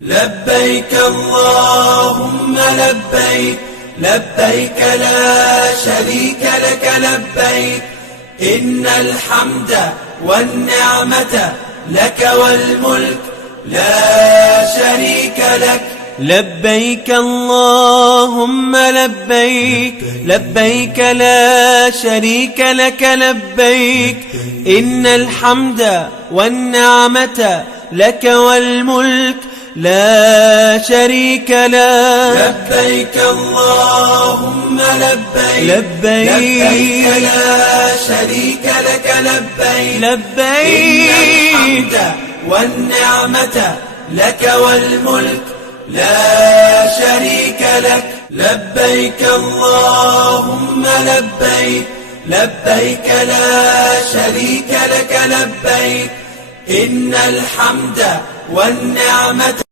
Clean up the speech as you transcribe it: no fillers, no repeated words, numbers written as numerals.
لبيك اللهم لبيك، لبيك لا شريك لك لبيك، إن الحمد والنعمة لك والملك لا شريك لك. لبيك اللهم لبيك، لبيك لا شريك لك لبيك، إن الحمد والنعمة لك والملك لا شريك لك. لبيك اللهم لبيك، لبيك لبيك لا شريك لك لبيك، لبيك إن الحمد والنعمة لك والملك لا شريك لك. لبيك اللهم لبيك، لبيك لا شريك لك لبيك، إن الحمد والنعمة